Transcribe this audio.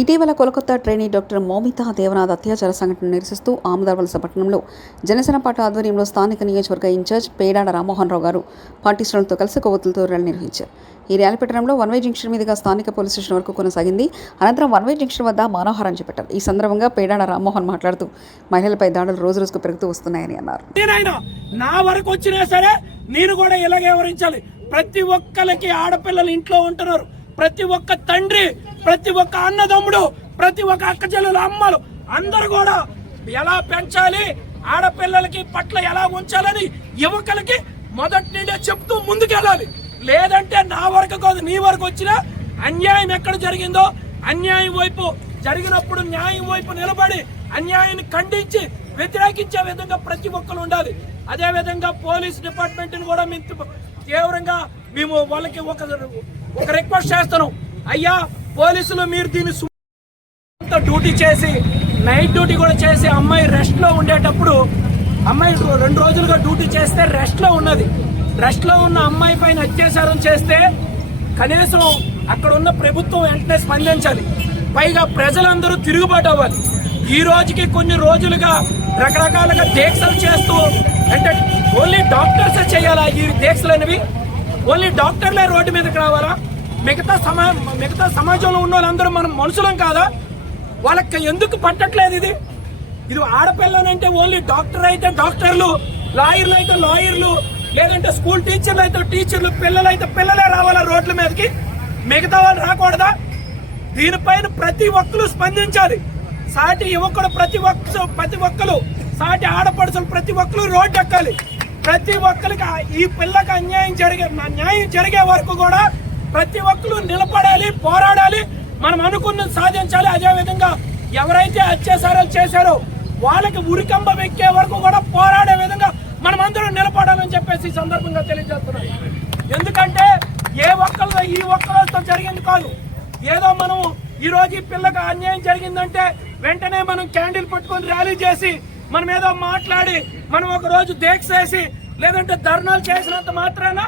ఇటీవల Kolkata trainee doctor Moumita Debnath అత్యాచార సంఘటన నిరసిస్తూ ఆమదావలస పట్టణంలో జనసేన పార్టీ ఆధ్వర్యంలో స్థానిక నియోజకవర్గ ఇన్ఛార్జ్ పేడాడ రామ్మోహన్ రావు గారు పార్టీ శ్రేణులతో కలిసి కొవ్వొత్తులతో ర్యాలీ నిర్వహించారు ఈ ర్యాలీ పట్టణంలో వన్వే జంక్షన్ మీదుగా స్థానిక పోలీస్ స్టేషన్ వరకు కొనసాగింది. అనంతరం వన్వే జంక్షన్ వద్ద మానవహారం చేపట్టారు ఈ సందర్భంగా పేడాడ రామ్మోహన్ మాట్లాడుతూ మహిళలపై దాడులు రోజు రోజుకు పెరుగుతూ వస్తున్నాయని అన్నారు. నా వరకు వచ్చినా సరే నేను కూడా ఇలాగే వివరించాలి ప్రతి ఒక్కరికి ఆడపిల్లలు ఇంట్లో ఉంటున్నారు. ప్రతి ఒక్క తండ్రి ప్రతి ఒక్క అన్నదమ్ముడు ప్రతి ఒక్క అక్కచెల్లెలు అమ్మలు అందరూ కూడా ఎలా పెంచాలి ఆడపిల్లలకి పట్ల ఎలా ఉంచాలని యువకులకి మొదటి నుండే చెప్తూ ముందుకెళ్ళాలి. లేదంటే నా వరకు కాదు నీ వరకు వచ్చినా అన్యాయం ఎక్కడ జరిగిందో అన్యాయం వైపు జరిగినప్పుడు న్యాయం వైపు నిలబడి అన్యాయాన్ని ఖండించి వ్యతిరేకించే విధంగా ప్రతి ఒక్కరు ఉండాలి. అదే విధంగా పోలీస్ డిపార్ట్మెంట్ కూడా మేము తీవ్రంగా మేము వాళ్ళకి ఒక ఒక రిక్వెస్ట్ చేస్తున్నాం. అయ్యా పోలీసులు మీరు దీన్ని డ్యూటీ చేసి నైట్ డ్యూటీ కూడా చేసి అమ్మాయి రెస్ట్లో ఉండేటప్పుడు అమ్మాయి రెండు రోజులుగా డ్యూటీ చేస్తే రెస్ట్లో ఉన్నది. రెస్ట్లో ఉన్న అమ్మాయి పైన అత్యాచారం చేస్తే కనీసం అక్కడ ఉన్న ప్రభుత్వం వెంటనే స్పందించాలి. పైగా ప్రజలందరూ తిరుగుబాటు అవ్వాలి. ఈ రోజుకి కొన్ని రోజులుగా రకరకాలుగా దీక్షలు చేస్తూ అంటే ఓన్లీ డాక్టర్స్ చేయాలా ఈ దీక్షలు అనేవి ఓన్లీ డాక్టర్లే రోడ్డు మీదకి రావాలా? మిగతా సమా మిగతా సమాజంలో ఉన్న వాళ్ళందరూ మనం మనుషులం కాదా? వాళ్ళకి ఎందుకు పట్టట్లేదు ఇది? ఇది ఆడపిల్లనంటే ఓన్లీ డాక్టర్ అయితే డాక్టర్లు లాయర్లు అయితే లాయర్లు లేదంటే స్కూల్ టీచర్లు అయితే టీచర్లు పిల్లలు అయితే పిల్లలే రావాలా రోడ్ల మీదకి? మిగతా వాళ్ళు రాకూడదా? దీనిపైన ప్రతి ఒక్కరు స్పందించాలి. సాటి యువకుడు ప్రతి ఒక్క ప్రతి ఒక్కరు సాటి ఆడపడుచులు ప్రతి ఒక్కరు రోడ్డు ఎక్కాలి ప్రతి ఒక్కరికి ఈ పిల్లకి అన్యాయం జరిగే న్యాయం జరిగే వరకు కూడా ప్రతి ఒక్కరు నిలబడాలి పోరాడాలి. మనం అనుకున్నది సాధించాలి. అదే విధంగా ఎవరైతే అత్యాచారాలు చేశారో వాళ్ళకి ఉరికంబం ఎక్కే వరకు కూడా పోరాడే విధంగా మనం అందరం నిలబడాలని చెప్పేసి ఈ సందర్భంగా తెలియజేస్తున్నాం ఎందుకంటే ఏ ఒక్కరితో ఈ ఒక్కరితో జరిగింది కాదు. ఏదో మనం ఈ రోజు ఈ పిల్లకి అన్యాయం జరిగిందంటే వెంటనే మనం క్యాండిల్ పట్టుకొని ర్యాలీ చేసి మనం ఏదో మాట్లాడి మనం ఒక రోజు దీక్ష చేసి లేదంటే ధర్నాలు చేసినంత మాత్రాన